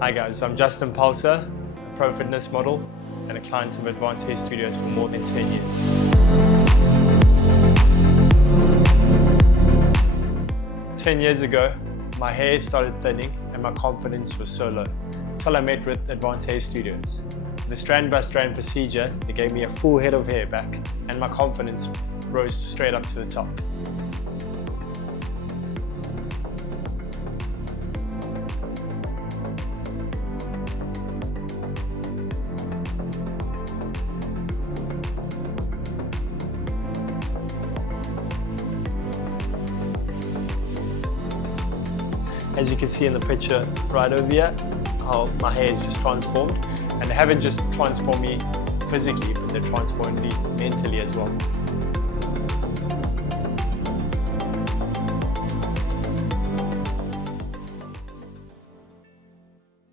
Hi guys, I'm Justin Pulsar, a pro fitness model and a client of Advanced Hair Studios for more than 10 years. 10 years ago, my hair started thinning and my confidence was so low. Until I met with Advanced Hair Studios. The strand by strand procedure, they gave me a full head of hair back and my confidence rose straight up to the top. As you can see in the picture right over here, how my hair is just transformed. And they haven't just transformed me physically, but they've transformed me mentally as well.